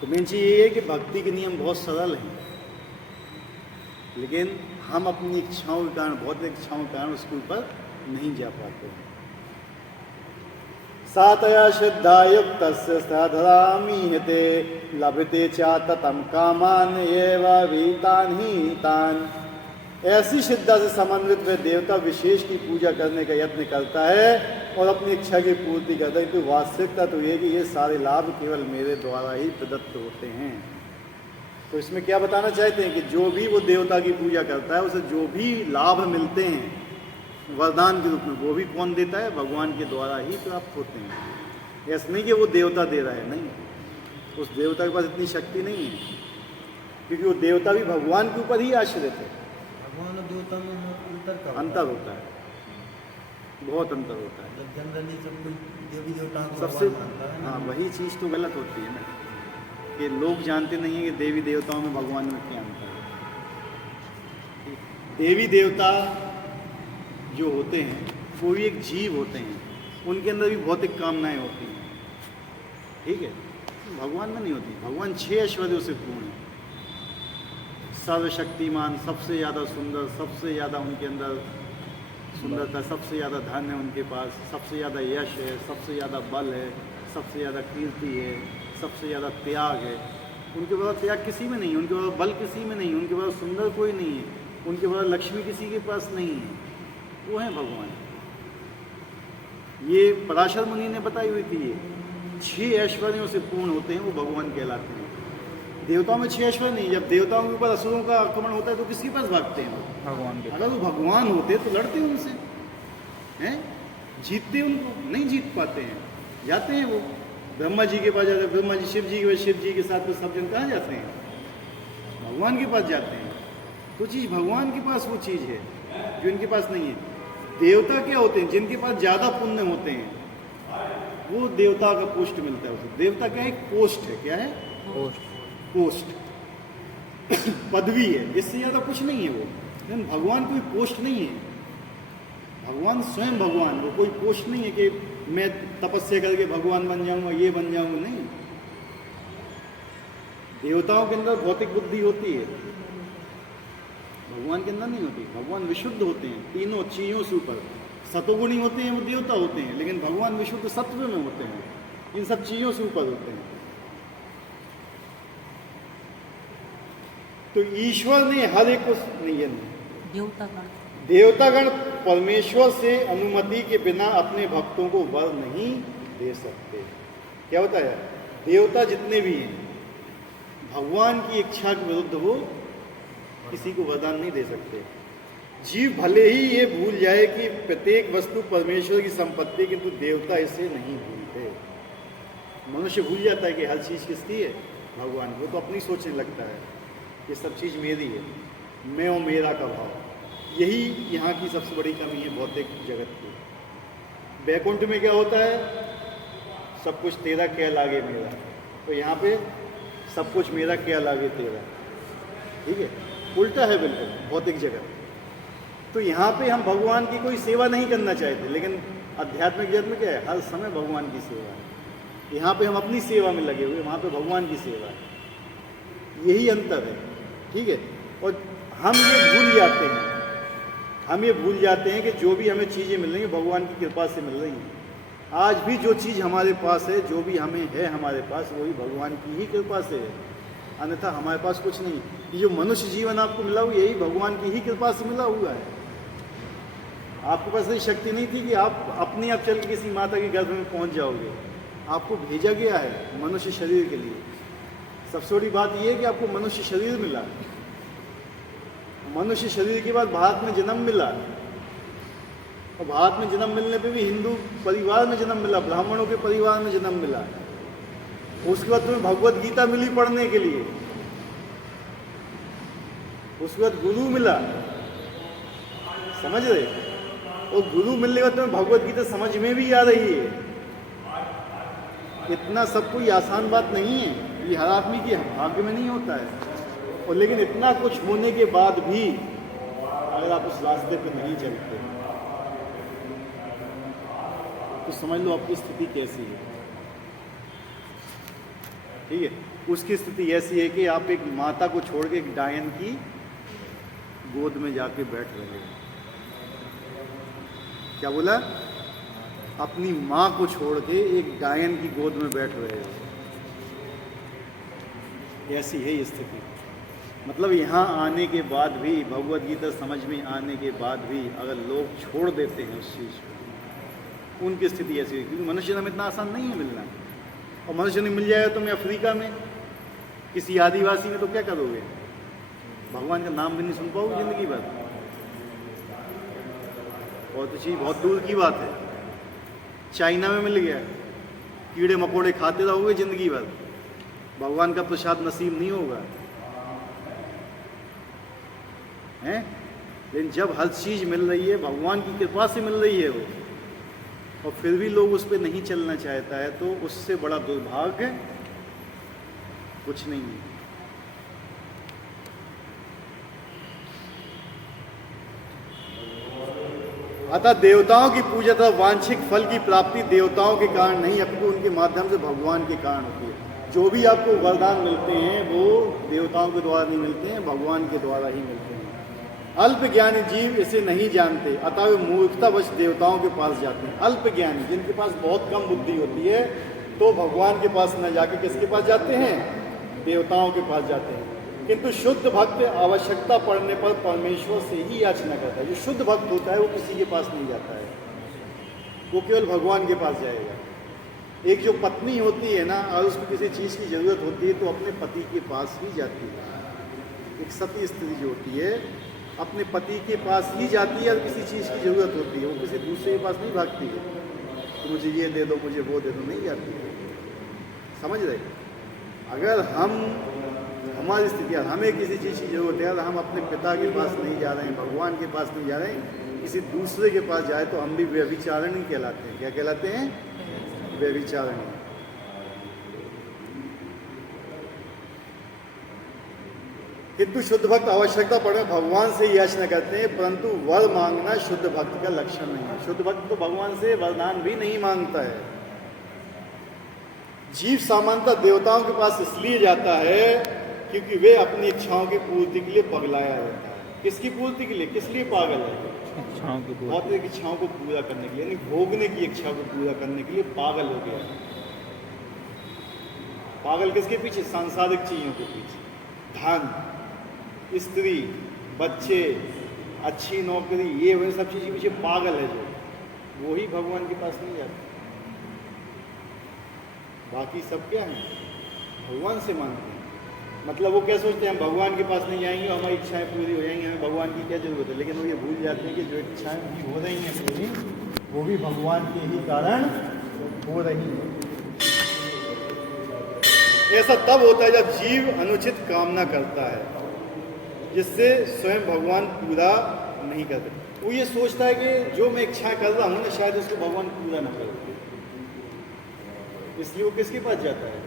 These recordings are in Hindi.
तो मेन चीज़ ये है कि भक्ति के नियम बहुत सरल हैं, लेकिन हम अपनी इच्छाओं के कारण, भौतिक इच्छाओं के कारण उसके ऊपर नहीं जा पाते हैं। सातया श्रद्धा युक्त साधरामीहते लभते चा ततम कामान एव वीतान ही तान। ऐसी श्रद्धा से समन्वित वह देवता विशेष की पूजा करने का यत्न करता है और अपनी इच्छा की पूर्ति करता है, क्योंकि वास्तविकता तो ये कि ये सारे लाभ केवल मेरे द्वारा ही प्रदत्त होते हैं। तो इसमें क्या बताना चाहते हैं कि जो भी वो देवता की पूजा करता है उसे जो भी लाभ मिलते हैं वरदान के रूप में, वो भी कौन देता है? भगवान के द्वारा ही प्राप्त होते हैं। ऐसा नहीं कि वो देवता दे रहा है, नहीं, उस देवता के पास इतनी शक्ति नहीं है, क्योंकि वो देवता भी भगवान के ऊपर ही आश्रित है। भगवान और देवता में अंतर होता है, बहुत अंतर होता है। जनरली सब कोई देवी देवता को सबसे मानता है। हाँ, वही चीज़ तो गलत होती है ना, कि लोग जानते नहीं हैं कि देवी देवताओं में भगवान में क्या अंतर है। देवी देवता जो होते हैं वो भी एक जीव होते हैं, उनके अंदर भी भौतिक कामनाएं होती हैं, ठीक है, भगवान में नहीं होती। भगवान 6 ऐश्वर्यों से पूर्ण है, सर्वशक्तिमान, सबसे ज़्यादा सुंदर, सबसे ज़्यादा उनके अंदर सुंदरता, सबसे ज़्यादा धन है उनके पास, सबसे ज़्यादा यश है, सबसे ज़्यादा बल है, सबसे ज़्यादा कीर्ति है, सबसे ज़्यादा त्याग है। उनके पास त्याग किसी में नहीं है, उनके पास बल किसी में नहीं है, उनके पास सुंदर कोई नहीं है, उनके पास लक्ष्मी किसी के पास नहीं है, वो हैं भगवान। ये पराशर मुनि ने बताई हुई थी, ये 6 ऐश्वर्यों से पूर्ण होते हैं, वो भगवान कहलाते हैं। देवताओं में 6 ऐश्वर्य नहीं। जब देवताओं के ऊपर असुरों का आक्रमण होता है तो किसके पास भागते हैं? भगवान के। अगर वो भगवान होते तो लड़ते उनसे, हैं, जीतते उनको नहीं जीत पाते हैं, जाते हैं वो ब्रह्मा जी के पास जाते हैं, ब्रह्मा जी शिव जी के पास, शिव जी के साथ में सब जन कहाँ जाते हैं? भगवान के पास जाते हैं। तो चीज़ भगवान के पास वो चीज़ है जो इनके पास नहीं है। देवता क्या होते हैं? जिनके पास ज़्यादा पुण्य होते हैं वो देवता का पोस्ट मिलता है उसे। देवता क्या है? एक पोस्ट है। क्या है? पोस्ट पदवी है, इससे ज़्यादा कुछ नहीं है वो। लेकिन भगवान कोई पोस्ट नहीं है, भगवान स्वयं भगवान, वो कोई पोस्ट नहीं है कि मैं तपस्या करके भगवान बन जाऊंगा, ये बन जाऊंगा, नहीं। देवताओं के अंदर भौतिक बुद्धि होती है, भगवान के अंदर नहीं होती। भगवान विशुद्ध होते हैं, तीनों चीज़ों से ऊपर। सतोगुणी होते हैं वो देवता होते हैं, लेकिन भगवान विशुद्ध सत्व में होते हैं, इन सब चीज़ों से ऊपर होते हैं। तो ईश्वर ने हर एक को देवतागण परमेश्वर से अनुमति के बिना अपने भक्तों को वर नहीं दे सकते। क्या होता है? देवता जितने भी हैं भगवान की इच्छा के विरुद्ध वो किसी को वरदान नहीं दे सकते। जीव भले ही ये भूल जाए कि प्रत्येक वस्तु परमेश्वर की संपत्ति, किंतु देवता इसे नहीं भूलते। मनुष्य भूल जाता है कि हर चीज़ किसकी है? भगवान। वो तो अपनी सोचने लगता है ये सब चीज़ मेरी है, मैं और मेरा का भाव। यही यहाँ की सबसे बड़ी कमी है भौतिक जगत की। बैकुंठ में क्या होता है? सब कुछ तेरा, क्या लागे मेरा। तो यहाँ पे सब कुछ मेरा, क्या लागे तेरा। ठीक है, उल्टा है बिल्कुल भौतिक जगत। तो यहाँ पे हम भगवान की कोई सेवा नहीं करना चाहते, लेकिन आध्यात्मिक जगत में क्या है? हर समय भगवान की सेवा है। यहाँ पे हम अपनी सेवा में लगे हुए, वहाँ पे भगवान की सेवा है। यही अंतर है, ठीक है। और हम ये भूल जाते हैं, हम ये भूल जाते हैं कि जो भी हमें चीज़ें मिल रही हैं भगवान की कृपा से मिल रही हैं। आज भी जो चीज़ हमारे पास है, जो भी हमें है हमारे पास, वही भगवान की ही कृपा से है, अन्यथा हमारे पास कुछ नहीं। ये जो मनुष्य जीवन आपको मिला हुआ, यही भगवान की ही कृपा से मिला हुआ है। आपके पास ये शक्ति नहीं थी कि आप अपने आप चल के किसी माता के गर्भ में पहुंच जाओगे। आपको भेजा गया है मनुष्य शरीर के लिए। सबसे बड़ी बात यह है कि आपको मनुष्य शरीर मिला, मनुष्य शरीर के बाद भारत में जन्म मिला, और भारत में जन्म मिलने पे भी हिंदू परिवार में जन्म मिला, ब्राह्मणों के परिवार में जन्म मिला। उसके बाद तुम्हें भगवत गीता मिली पढ़ने के लिए, उसके बाद गुरु मिला, समझ रहे? और गुरु मिलने के बाद तुम्हें भगवत गीता समझ में भी आ रही है। इतना सब कोई आसान बात नहीं है, ये हर आदमी के भाग्य में नहीं होता है। और लेकिन इतना कुछ होने के बाद भी अगर आप उस रास्ते पर नहीं चलते तो समझ लो आपकी स्थिति कैसी है। ठीक है, उसकी स्थिति ऐसी है कि आप एक माता को छोड़ के एक डायन की गोद में जाके बैठ रहे हो। क्या बोला? अपनी माँ को छोड़ के एक डायन की गोद में बैठ रहे हो। ऐसी है ये स्थिति। मतलब यहाँ आने के बाद भी, भगवद गीता समझ में आने के बाद भी अगर लोग छोड़ देते हैं उस चीज़ को, उनकी स्थिति ऐसी है। क्योंकि मनुष्य जन्म इतना आसान नहीं है मिलना, और मनुष्य जन्म मिल जाएगा तो मैं अफ्रीका में किसी आदिवासी में, तो क्या करोगे? भगवान का नाम भी नहीं सुन पाओगे जिंदगी भर। और तो चीज़ बहुत दूर की बात है, चाइना में मिल गया, कीड़े मकोड़े खाते रहोगे जिंदगी भर, भगवान का प्रसाद नसीब नहीं होगा हैं। लेकिन जब हर चीज़ मिल रही है, भगवान की कृपा से मिल रही है वो, और फिर भी लोग उस पर नहीं चलना चाहता है, तो उससे बड़ा दुर्भाग्य कुछ नहीं है। अतः देवताओं की पूजा तथा वांछित फल की प्राप्ति देवताओं के कारण नहीं, अपितु उनके माध्यम से भगवान के कारण होती है। जो भी आपको वरदान मिलते हैं वो देवताओं के द्वारा नहीं मिलते हैं, भगवान के द्वारा ही मिलते हैं। अल्प ज्ञानी जीव इसे नहीं जानते, अतः वे मूर्खतावश देवताओं के पास जाते हैं। अल्प ज्ञानी, जिनके पास बहुत कम बुद्धि होती है, तो भगवान के पास न जाके किसके पास जाते हैं? देवताओं के पास जाते हैं। किंतु शुद्ध भक्त आवश्यकता पड़ने पर परमेश्वर से ही याचना करता है। जो शुद्ध भक्त होता है वो किसी के पास नहीं जाता है, वो केवल भगवान के पास जाएगा। एक जो पत्नी होती है ना, और उसको किसी चीज़ की ज़रूरत होती है तो अपने पति के पास ही जाती है। एक सती स्त्री जो होती है अपने पति के पास ही जाती है, और किसी चीज़ की ज़रूरत होती है वो किसी दूसरे के पास नहीं भागती है, तो मुझे ये दे दो, मुझे वो दे दो, नहीं जाती है। समझ रहे? अगर हमारी स्थिति है, हमें किसी चीज़ की जरूरत है, हम अपने पिता के पास नहीं जा रहे हैं, भगवान के पास नहीं जा रहे हैं, किसी दूसरे के पास जाए तो हम भी व्यभिचारिणी कहलाते हैं। क्या कहलाते हैं? व्यभिचारिणी। किंतु शुद्ध भक्त आवश्यकता पड़े भगवान से याचना करते हैं, परंतु वर मांगना शुद्ध भक्त का लक्षण नहीं है। शुद्ध भक्त तो भगवान से वरदान भी नहीं मांगता है। जीव सामान्यतः देवताओं के पास इसलिए जाता है क्योंकि वे अपनी इच्छाओं की पूर्ति के लिए पगलाया रहता है। किसकी पूर्ति के लिए? किस लिए पागल है? इच्छाओं की पूर्ति। भौतिक इच्छाओं को पूरा करने के लिए, यानी भोगने की इच्छा को पूरा करने के लिए पागल हो गया। पागल किसके पीछे? सांसारिक चीजों के पीछे। धन, स्त्री, बच्चे, अच्छी नौकरी, ये वे सब चीज़ के पीछे पागल है जो, वो ही भगवान के पास नहीं जाता। बाकी सब क्या है? भगवान से मांगते हैं। मतलब वो क्या सोचते हैं, हम भगवान के पास नहीं जाएंगे, हमारी इच्छाएं पूरी हो जाएंगी, हमें भगवान की क्या जरूरत है। लेकिन वो ये भूल जाते हैं कि जो इच्छाएं पूरी हो रही हैं पूरी, वो भी भगवान के ही कारण हो रही हैं। ऐसा तब होता है जब जीव अनुचित कामना करता है, जिससे स्वयं भगवान पूरा नहीं करते। वो ये सोचता है कि जो मैं इच्छा कर रहा हूँ ना, शायद उसको भगवान पूरा ना करे, इसलिए वो किसके पास जाता है?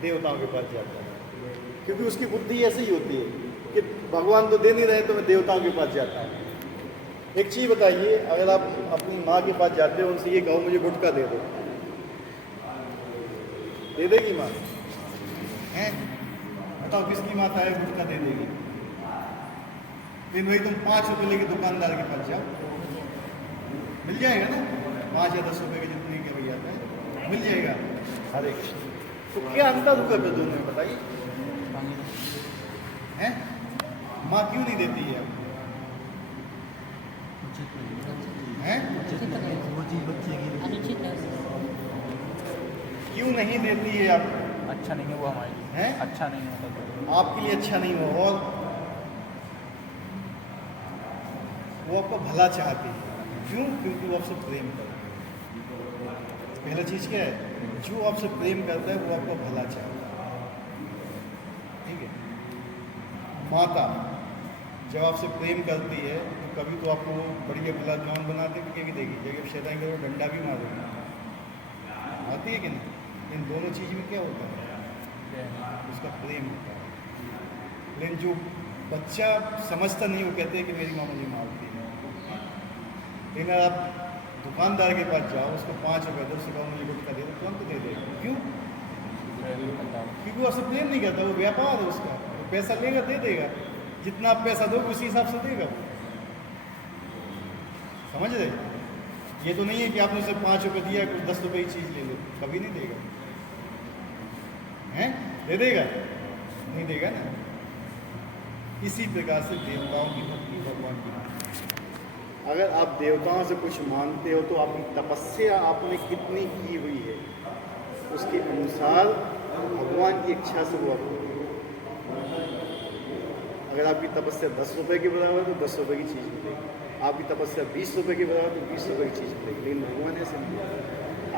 देवताओं के पास जाता है। क्योंकि उसकी बुद्धि ऐसी ही होती है कि भगवान तो दे नहीं रहे, तो मैं देवताओं के पास जाता हूँ। एक चीज़ बताइए, अगर आप अपनी माँ के पास जाते हो, उनसे ये कहो मुझे गुटखा दे दो, दे देगी माँ? हैं? बताओ किसकी माता है गुटखा दे देगी? लेकिन भाई तुम 5 रुपये लेके दुकानदार के पास जाओ, मिल जाएगा ना? 5 या 10 रुपये के जितने के भैया आता है मिल जाएगा। हरे कृष्ण। तो क्या अंतर होगा फिर दोनों में, बताइए? हैं? माँ क्यों नहीं देती है? हैं? क्यों नहीं देती है आप? अच्छा नहीं है वो हमारे लिए, हैं? अच्छा नहीं होता, आपके लिए अच्छा नहीं हो, और वो आपका भला चाहती है। क्यों? क्योंकि वो आपसे प्रेम करता है। पहला चीज़ क्या है? जो आपसे प्रेम करता है वो आपका भला चाहता है। ठीक है? माता जब आपसे प्रेम करती है तो कभी तो आपको वो बढ़िया गुलाब जामुन बना के देगी, जब शैतान के डंडा भी मारेगी, आती है कि नहीं? इन दोनों चीज़ में क्या होता है? उसका प्रेम होता है। लेकिन जो बच्चा समझता नहीं, वो कहते हैं कि मेरी माँ मुझे मारती है। लेकिन आप दुकानदार के पास जाओ, उसको 5 रुपये दो, उसको मुझे गुटखा दे दो, तुरंत दे देगा। क्यों? प्रेम नहीं करता वो। क्योंकि वो आपसे प्रेम नहीं करता, वो व्यापार है उसका। वो पैसा लेगा दे देगा, जितना आप पैसा दोगे उसी हिसाब से देगा वो। समझ रहे? ये तो नहीं है कि आपने उसे 5 रुपये दिया, कुछ 10 रुपये की चीज़ ले लो, कभी नहीं देगा। हैं? दे देगा? नहीं देगा ना। इसी प्रकार से देवताओं की भक्ति भगवान की भक्ति। अगर आप देवताओं से कुछ मांगते हो तो आपकी तपस्या आपने कितनी की हुई है, उसके अनुसार भगवान की इच्छा से वो आपको देगा। अगर आपकी तपस्या 10 रुपये के बराबर है तो 10 रुपये की चीज़ मिलेगी, आपकी तपस्या 20 रुपये के बराबर तो 20 रुपये की चीज़ मिलेगी। लेकिन भगवान ऐसे नहीं है।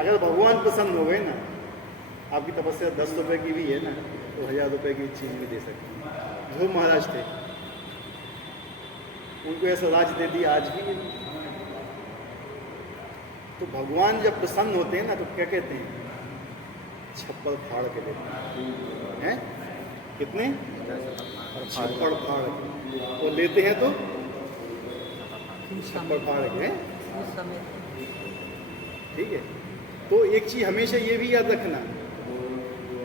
अगर भगवान पसंद हो गए ना, आपकी तपस्या 10 रुपये की भी है ना, तो 1000 रुपये की चीज़ भी दे सकते हैं। ध्रुव महाराज थे, उनको ऐसा राज दे दिया, आज भी है। तो भगवान जब प्रसन्न होते हैं ना तो क्या कहते हैं? छप्पर फाड़ के देते हैं। कितने? छप्पर फाड़ के वो लेते हैं तो छप्पर फाड़ के। ठीक है, तो एक चीज हमेशा ये भी याद रखना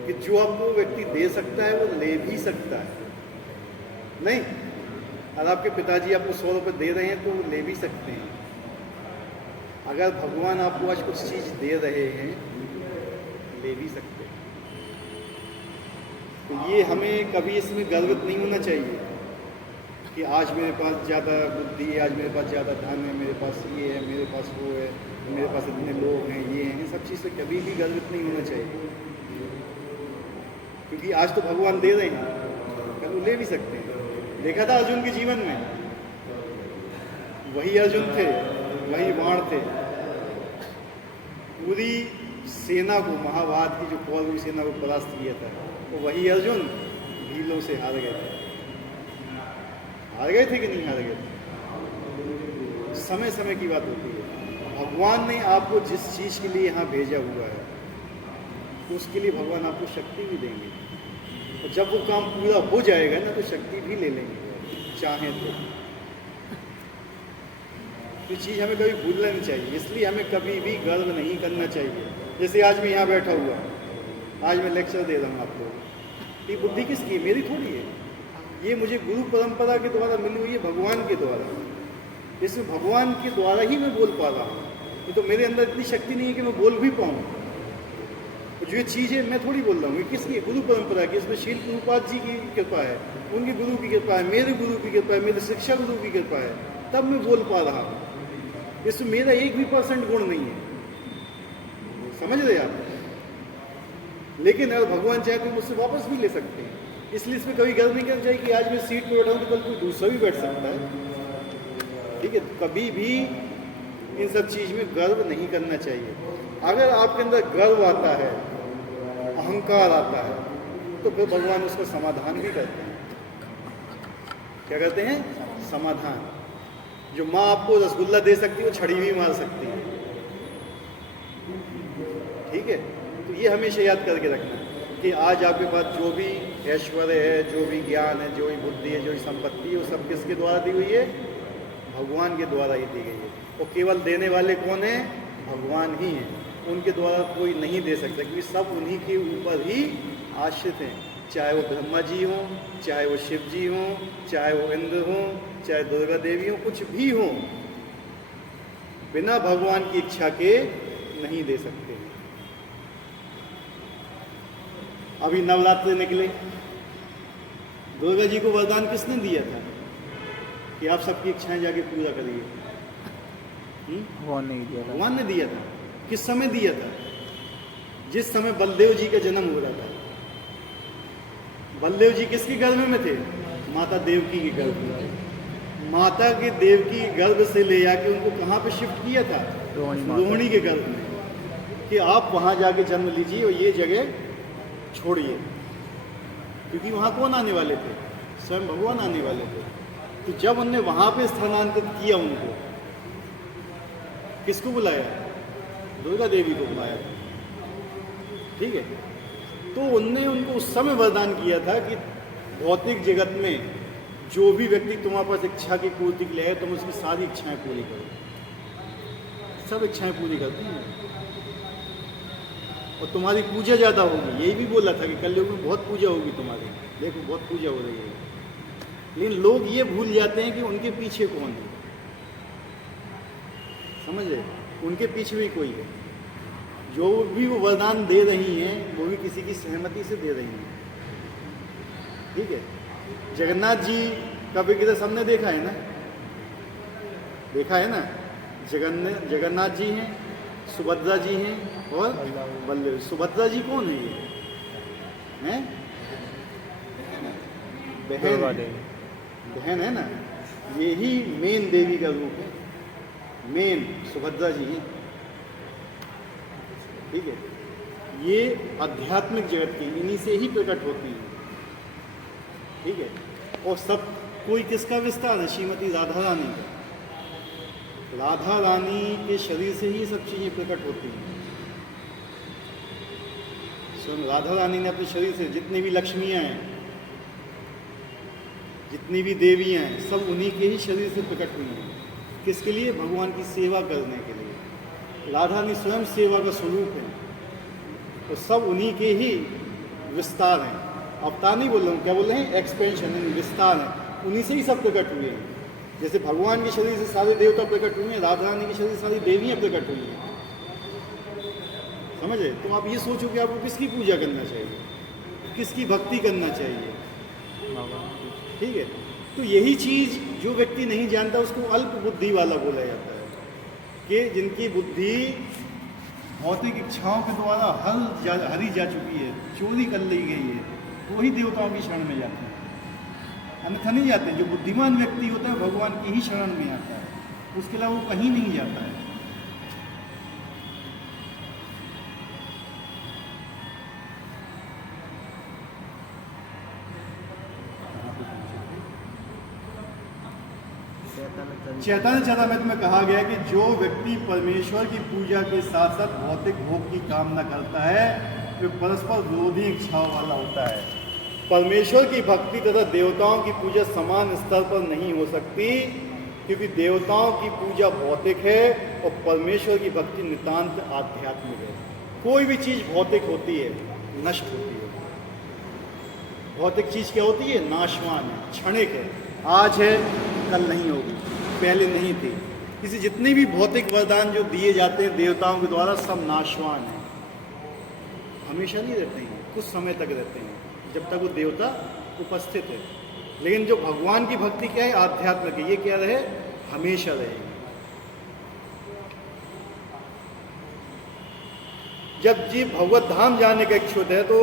कि जो आपको व्यक्ति दे सकता है वो ले भी सकता है। नहीं, अगर आपके पिताजी आपको 100 रुपये दे रहे हैं तो वो ले भी सकते हैं। अगर भगवान आपको आज कुछ चीज़ दे रहे हैं, ले भी सकते हैं। तो ये हमें कभी इसमें गर्वित नहीं होना चाहिए कि आज मेरे पास ज़्यादा बुद्धि है, आज मेरे पास ज़्यादा धन है, मेरे पास ये है, मेरे पास वो है, मेरे पास इतने लोग हैं, ये हैं। इन सब चीज़ से कभी भी गर्वित नहीं होना चाहिए, क्योंकि आज तो भगवान दे रहे हैं, कल वो ले भी सकते हैं। देखा था अर्जुन के जीवन में, वही अर्जुन थे, वही बाण थे। पूरी सेना को, महाभारत की जो कौरव सेना को परास्त किया था, वो वही अर्जुन भीलों से हार गए थे। हार गए थे कि नहीं हार गए थे? समय समय की बात होती है। भगवान ने आपको जिस चीज़ के लिए यहाँ भेजा हुआ है, उसके लिए भगवान आपको शक्ति भी देंगे। और जब वो काम पूरा हो जाएगा ना तो शक्ति भी ले लेंगे, चाहें तो। तो चीज़ हमें कभी भूलना नहीं चाहिए, इसलिए हमें कभी भी गर्व नहीं करना चाहिए। जैसे आज मैं यहाँ बैठा हुआ, आज मैं लेक्चर दे रहा हूँ आप लोगों को, ये बुद्धि किसकी है? मेरी थोड़ी है। ये मुझे गुरु परंपरा के द्वारा मिली हुई है, भगवान के द्वारा। इसमें भगवान के द्वारा ही मैं बोल पा रहा हूँ। ये तो मेरे अंदर इतनी शक्ति नहीं है कि मैं बोल भी पाऊँ। जो ये चीज़ है मैं थोड़ी बोल रहा हूँ, ये किसकी है? गुरु परंपरा की। इसमें शील प्रभुपाद जी की कृपा है, उनके गुरु की कृपा है, मेरे गुरु की कृपा है, मेरे शिक्षा गुरु की कृपा है, तब मैं बोल पा रहा हूँ। इसमें मेरा 1% गुण नहीं है, समझ रहे आप? लेकिन अगर भगवान चाहे तो मुझसे वापस भी ले सकते हैं। इसलिए इसमें कभी गर्व नहीं करना चाहिए कि आज मैं सीट पर बैठा हूँ तो कल कोई दूसरा भी बैठ सकता है। ठीक है, कभी भी इन सब चीज़ में गर्व नहीं करना चाहिए। अगर आपके अंदर गर्व आता है, अहंकार आता है, तो फिर भगवान उसका समाधान भी करते हैं। क्या करते हैं? समाधान। जो माँ आपको रसगुल्ला दे सकती है वो छड़ी भी मार सकती है। ठीक है, तो ये हमेशा याद करके रखना कि आज आपके पास जो भी ऐश्वर्य है, जो भी ज्ञान है, जो भी बुद्धि है, जो भी संपत्ति है, वो सब किसके द्वारा दी हुई है? भगवान के द्वारा ही दी गई है। और केवल देने वाले कौन हैं? भगवान ही हैं। उनके द्वारा कोई नहीं दे सकता, क्योंकि सब उन्हीं के ऊपर ही आश्रित हैं। चाहे वो ब्रह्मा जी हों, चाहे वो शिव जी हों, चाहे वो इंद्र हों, चाहे दुर्गा देवी हों, कुछ भी हों, बिना भगवान की इच्छा के नहीं दे सकते। अभी नवरात्र निकले, दुर्गा जी को वरदान किसने दिया था कि आप सबकी इच्छाएं जाके पूरा करिए? भगवान ने दिया था। भगवान ने दिया था। किस समय दिया था? जिस समय बलदेव जी का जन्म हो रहा था। बलदेव जी किसके गर्भ में थे? माता देवकी के गर्भ में थे। माता के देवकी के गर्भ से ले जाके उनको कहाँ पे शिफ्ट किया था? रोहिणी के गर्भ में, कि आप वहाँ जाके जन्म लीजिए और ये जगह छोड़िए, क्योंकि वहाँ कौन आने वाले थे? स्वयं भगवान आने वाले थे। तो जब उनने वहाँ पे स्थानांतरित किया, उनको किसको बुलाया? दुर्गा देवी को बुलाया था। ठीक है, तो उनने उनको उस समय वरदान किया था कि भौतिक जगत में जो भी व्यक्ति तुम्हारे पास इच्छा की पूर्ति के लिए है, तुम उसकी सारी इच्छाएं पूरी करो। सब इच्छाएं पूरी करती हैं। और तुम्हारी पूजा ज़्यादा होगी। यही भी बोला था कि कलयुग में बहुत पूजा होगी तुम्हारी, देखो बहुत पूजा हो रही है। लेकिन लोग ये भूल जाते हैं कि उनके पीछे कौन है, समझ रहे? उनके पीछे भी कोई है। जो भी वो वरदान दे रही हैं वो भी किसी की सहमति से दे रही हैं, ठीक है। जगन्नाथ जी का विग्रह सबने देखा है ना, देखा है ना। जगन्नाथ जी हैं, सुभद्रा जी हैं और बल्लभ। सुभद्रा जी कौन है? ये हैं बहन है ना, यही मेन देवी का रूप है, मेन सुभद्रा जी हैं, ठीक है। ये आध्यात्मिक जगत की इन्हीं से ही प्रकट होती हैं, ठीक है। और सब कोई किसका विस्तार है? श्रीमती राधा रानी का। राधा रानी के शरीर से ही सब चीज़ें प्रकट होती हैं। स्वयं राधा रानी ने अपने शरीर से जितनी भी लक्ष्मियाँ हैं, जितनी भी देवियाँ हैं, सब उन्हीं के ही शरीर से प्रकट हुई हैं। किसके लिए? भगवान की सेवा करने के लिए। राधा रानी स्वयं सेवा का स्वरूप है, तो सब उन्हीं के ही विस्तार हैं। अवतार नहीं बोल रहा हूँ, क्या बोल रहे हैं? एक्सपेंशन है, विस्तार है। उन्हीं से ही सब प्रकट हुए हैं। जैसे भगवान के शरीर से सारे देवता प्रकट हुए हैं, राधा रानी के शरीर से सारी देवियाँ प्रकट हुई हैं, समझे? तो आप ये सोचो कि आपको किसकी पूजा करना चाहिए, किसकी भक्ति करना चाहिए, ठीक है। तो यही चीज़ जो व्यक्ति नहीं जानता उसको अल्प बुद्धि वाला बोला जाता है, कि जिनकी बुद्धि भौतिक इच्छाओं के द्वारा हरी जा चुकी है, चोरी कर ली गई है, तो वही देवताओं की शरण में जाते हैं, अन्यथा नहीं जाते। जो बुद्धिमान व्यक्ति होता है भगवान की ही शरण में आता है, उसके अलावा वो कहीं नहीं जाता है। चैतन्य चरितामृत में कहा गया कि जो व्यक्ति परमेश्वर की पूजा के साथ साथ भौतिक भोग की कामना करता है वे परस्पर विरोधी इच्छाओं वाला होता है। परमेश्वर की भक्ति तथा देवताओं की पूजा समान स्तर पर नहीं हो सकती, क्योंकि देवताओं की पूजा भौतिक है और परमेश्वर की भक्ति नितांत आध्यात्मिक है। कोई भी चीज़ भौतिक होती है, नष्ट होती है। भौतिक चीज़ क्या होती है? नाशवान है, क्षणिक है, आज है कल नहीं होगी, पहले नहीं थी। इसे जितने भी भौतिक वरदान जो दिए जाते हैं देवताओं के द्वारा, सब नाशवान है, हमेशा नहीं रहते हैं, कुछ समय तक रहते हैं जब तक वो देवता उपस्थित है। लेकिन जो भगवान की भक्ति क्या है? आध्यात्मिक है, ये क्या रहे? हमेशा रहेगी। जब जीव भगवत धाम जाने का इच्छुक है तो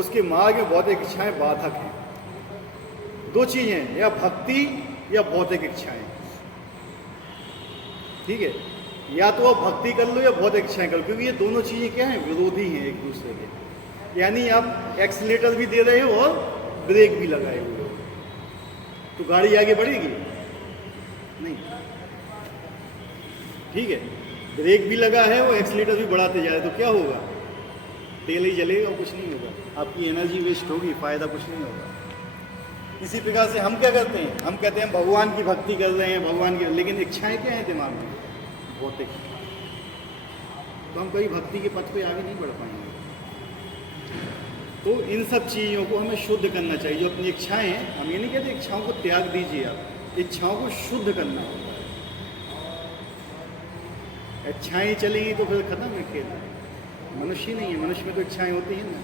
उसके मार्ग में भौतिक इच्छाएं बाधक हैं। दो चीजें हैं, या भक्ति या भौतिक इच्छाएं, ठीक है। या तो आप भक्ति कर लो या भौतिक इच्छाएं कर लो, क्योंकि ये दोनों चीजें क्या हैं? विरोधी हैं एक दूसरे के। यानी आप एक्सीलेटर भी दे रहे हो और ब्रेक भी लगाए हुए हो, तो गाड़ी आगे बढ़ेगी नहीं, ठीक है। ब्रेक भी लगा है और एक्सीलेटर भी बढ़ाते जा रहे, तो क्या होगा? तेल ही जलेगा और कुछ नहीं होगा, आपकी एनर्जी वेस्ट होगी, फायदा कुछ नहीं होगा। इसी प्रकार से हम क्या करते हैं? हम कहते हैं भगवान की भक्ति कर रहे हैं, भगवान की, लेकिन इच्छाएं क्या हैं दिमाग में? भौतिक। तो हम कभी भक्ति के पथ पे आगे नहीं बढ़ पाएंगे। तो इन सब चीज़ों को हमें शुद्ध करना चाहिए। जो अपनी इच्छाएं हैं, हम ये नहीं कहते इच्छाओं को त्याग दीजिए, आप इच्छाओं को शुद्ध करना होगा। इच्छाएं चलेंगी तो फिर खत्म है खेल। मनुष्य नहीं है, मनुष्य में तो इच्छाएं होती हैं ना,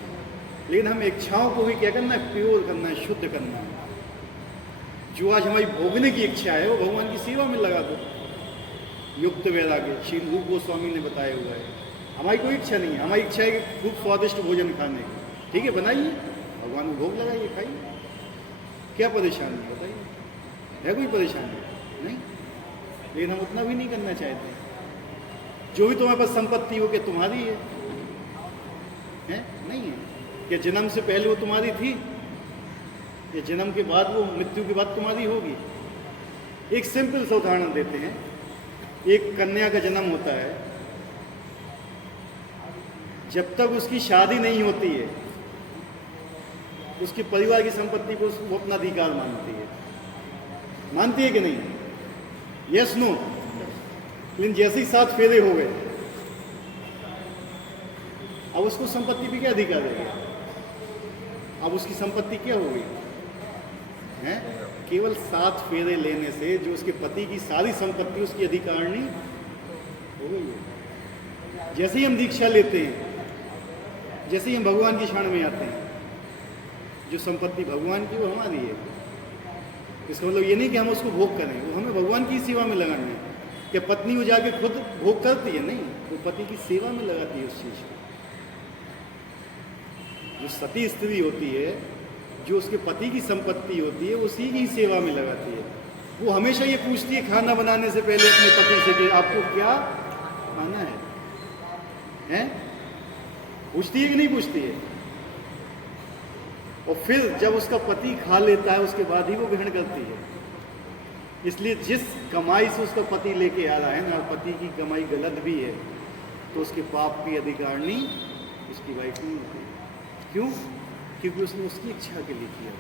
लेकिन हम इच्छाओं को भी क्या करना है? प्योर करना है, शुद्ध करना है। जो आज हमारी भोगने की इच्छा है वो भगवान की सेवा में लगा दो। युक्त वैराग्य श्री रूप गोस्वामी ने बताया हुआ है। हमारी कोई इच्छा नहीं है, हमारी इच्छा है कि खूब स्वादिष्ट भोजन खाने की, ठीक है, बनाइए, भगवान को भोग लगाइए, खाइए, क्या परेशानी है बताइए? है कोई परेशानी? नहीं। लेकिन हम उतना भी नहीं करना चाहते। जो भी तुम्हारे पास संपत्ति हो क्या तुम्हारी है? नहीं है। क्या जन्म से पहले वो तुम्हारी थी, या जन्म के बाद, वो मृत्यु के बाद तुम्हारी होगी? एक सिंपल सा उदाहरण देते हैं। एक कन्या का जन्म होता है, जब तक उसकी शादी नहीं होती है उसके परिवार की संपत्ति को वो अपना अधिकार मानती है कि नहीं? Yes no? लेकिन जैसे ही 7 फेरे हो गए, अब उसको संपत्ति पे क्या अधिकार है? अब उसकी संपत्ति क्या हो गई है? केवल 7 फेरे लेने से जो उसके पति की सारी संपत्ति उसकी अधिकारनी हो गई है। जैसे ही हम दीक्षा लेते हैं, जैसे ही हम भगवान की शरण में आते हैं, जो संपत्ति भगवान की वो हमारी है। इसका मतलब ये नहीं कि हम उसको भोग करें, वो हमें भगवान की सेवा में लगानी है। क्या पत्नी वो जाके खुद भोग करती है? नहीं, वो पति की सेवा में लगाती है उस चीज को। जो सती स्त्री होती है, जो उसके पति की संपत्ति होती है, उसी की सेवा में लगाती है। वो हमेशा ये पूछती है खाना बनाने से पहले अपने पति से कि आपको क्या खाना है, हैं? पूछती है कि नहीं पूछती है? और फिर जब उसका पति खा लेता है उसके बाद ही वो ग्रहण करती है। इसलिए जिस कमाई से उसका पति लेके आ रहा है ना, पति की कमाई गलत भी है तो उसके पाप की अधिकारनी उसकी वाइफ नहीं होती। क्यों? क्योंकि उसने उसकी इच्छा के लिए किया।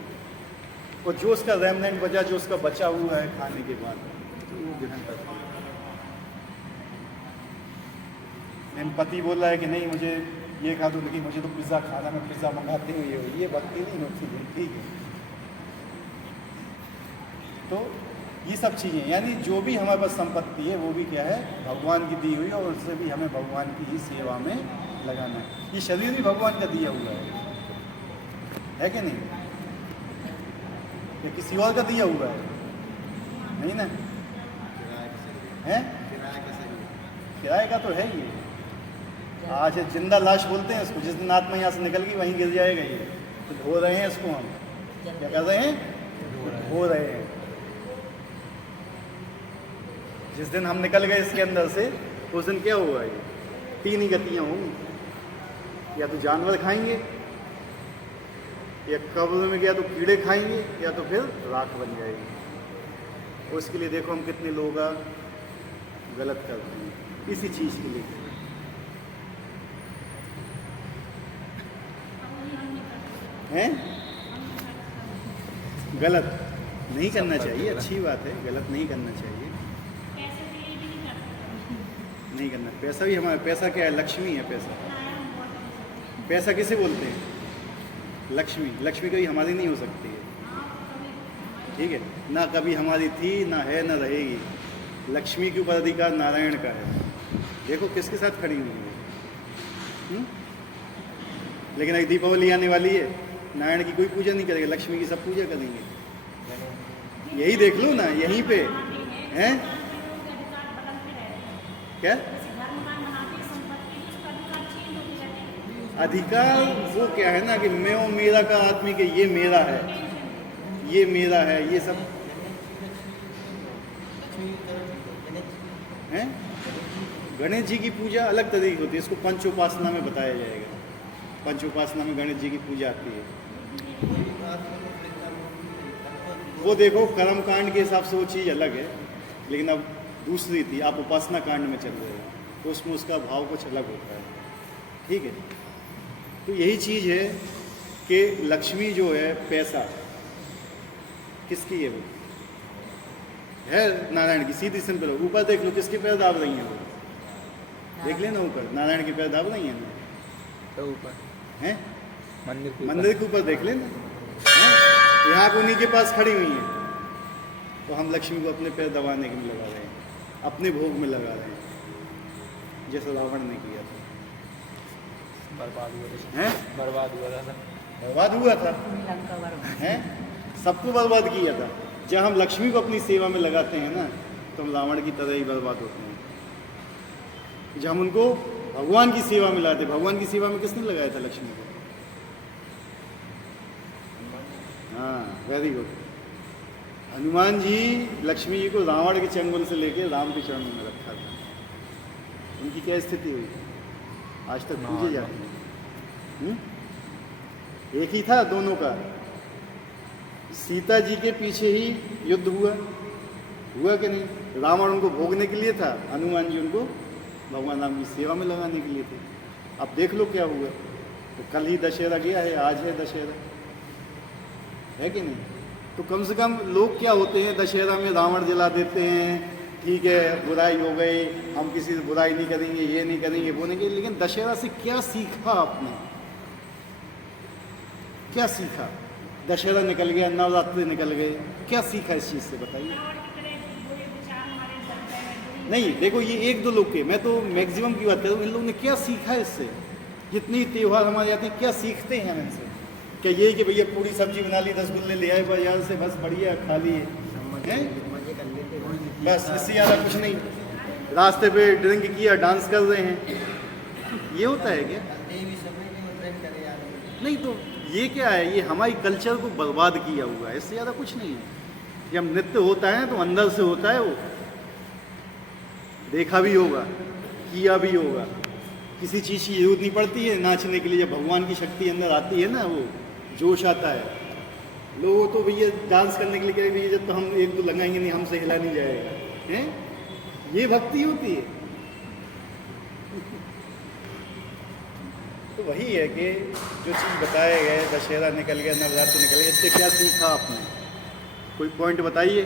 और जो उसका रेमनेंट बचा, जो उसका बचा हुआ है खाने के बाद, तो वो ग्रहण करती है। पति बोल रहा है कि नहीं मुझे ये खा दो, लेकिन मुझे तो पिज़्ज़ा खाना, मैं पिज़्ज़ा मंगाती हूँ, ये भक्ति नहीं होती है। ठीक है, तो ये सब चीज़ें, यानी जो भी हमारे पास संपत्ति है वो भी क्या है? भगवान की दी हुई है, और उससे भी हमें भगवान की ही सेवा में लगाना है। ये शरीर भी भगवान का दिया हुआ है कि नहीं? या किसी और का दिया हुआ है? नहीं ना, है किराए का तो है ही। आज जिंदा लाश बोलते हैं इसको, जिस दिन आत्मा यहाँ से निकल गई वहीं गिर जाएगा ये। तो धो रहे हैं इसको, हम क्या कर रहे हैं? धो रहे हैं। जिस दिन हम निकल गए इसके अंदर से, उस दिन क्या हुआ? ये 3 ही गतियाँ होंगी, या तो जानवर खाएंगे, या कब्र में गया तो कीड़े खाएंगे, या तो फिर राख बन जाएगी। उसके लिए देखो हम कितने लोग गलत करते हैं इसी चीज़ के लिए। हैं? गलत नहीं करना चाहिए, अच्छी बात है, गलत नहीं करना चाहिए, नहीं करना। पैसा भी हमारा, पैसा क्या है? लक्ष्मी है पैसा। पैसा किसे बोलते हैं? लक्ष्मी। लक्ष्मी कभी हमारी नहीं हो सकती है, ठीक है ना? कभी हमारी थी ना है ना रहेगी। लक्ष्मी के ऊपर अधिकार नारायण का है। देखो किसके साथ खड़ी हुई है। लेकिन एक दीपावली आने वाली है, नारायण की कोई पूजा नहीं करेगा, लक्ष्मी की सब पूजा करेंगे। यही देख लो ना, यहीं पे हैं क्या अधिकार? वो क्या है ना कि मैं और मेरा का आदमी के ये मेरा है, ये मेरा है, ये सब हैं। गणेश जी की पूजा अलग तरीके होती है, इसको पंचोपासना में बताया जाएगा। पंचोपासना में गणेश जी की पूजा आती है। वो देखो कर्म कांड के हिसाब से वो चीज़ अलग है, लेकिन अब दूसरी थी, आप उपासना कांड में चल रहे हो, तो उसमें उसका भाव कुछ अलग होता है, ठीक है। तो यही चीज़ है कि लक्ष्मी जो है, पैसा किसकी है? वो है नारायण की। सीधी सिंपल हो, ऊपर देख लो किसके पैर दाब रही हैं वो, देख लेना ऊपर, नारायण के पैर दाब रही हैं ना, तो ऊपर हैं मंदिर के ऊपर देख लेना, यहाँ पे उन्हीं के पास खड़ी हुई हैं। तो हम लक्ष्मी को अपने पैर दबाने के में लगा रहे हैं, अपने भोग में लगा रहे हैं, जैसा रावण ने किया था। बर्बाद हुआ था, हैं? बर्बाद हुआ था, बर्बाद हुआ था, हैं? सबको बर्बाद किया था। जब हम लक्ष्मी को अपनी सेवा में लगाते हैं ना, तो हम रावण की तरह ही बर्बाद होते हैं। जब हम उनको भगवान की सेवा में लाते, भगवान की सेवा में किसने लगाया था? लक्ष्मी को। हाँ, वेरी गुड। हनुमान जी लक्ष्मी जी को रावण के चंगुल से लेके राम के चरणों में रखा था। उनकी क्या स्थिति हुई? आज तक पूजे जाते हैं। एक ही था दोनों का। सीता जी के पीछे ही युद्ध हुआ कि नहीं? रावण उनको भोगने के लिए था, हनुमान जी उनको भगवान राम की सेवा में लगाने के लिए थे। अब देख लो क्या हुआ। तो कल ही दशहरा गया है, आज है दशहरा, है कि नहीं? तो कम से कम लोग क्या होते हैं, दशहरा में रावण जला देते हैं, ठीक है बुराई हो गई, हम किसी से बुराई नहीं करेंगे, ये नहीं करेंगे, वो नहीं करेंगे, लेकिन दशहरा से क्या सीखा आपने? क्या सीखा? दशहरा निकल गया, नवरात्रि निकल गए, क्या सीखा इस चीज़ से बताइए? नहीं देखो, ये एक दो लोग के, मैं तो मैक्सिमम की बात कर रहा हूँ, इन लोगों ने क्या सीखा इससे? जितनी त्यौहार हमारे आते हैं क्या सीखते हैं हम इनसे? क्या ये कि भैया पूरी सब्जी बना ली, रसगुल्ले ले आए बाजार से, बस बढ़िया खा लिए हैं, बस इससे ज़्यादा कुछ नहीं, रास्ते पे ड्रिंक किया, डांस कर रहे हैं, ये होता है क्या? नहीं तो ये क्या है, ये हमारी कल्चर को बर्बाद किया हुआ है, इससे ज़्यादा कुछ नहीं है। जब नृत्य होता है तो अंदर से होता है, वो देखा भी होगा, किया भी होगा, किसी चीज़ की जरूरत नहीं पड़ती है नाचने के लिए। जब भगवान की शक्ति अंदर आती है ना, वो जोश आता है, लोग तो भैया डांस करने के लिए कहेंगे भैया जब तो हम एक दो लगाएंगे नहीं, हमसे हिला नहीं जाएगा, हैं? ये भक्ति होती है। तो वही है कि जो चीज़ बताए गए, दशहरा निकल गया, नवरात्र निकल गया, इससे क्या सीखा आपने? कोई पॉइंट बताइए।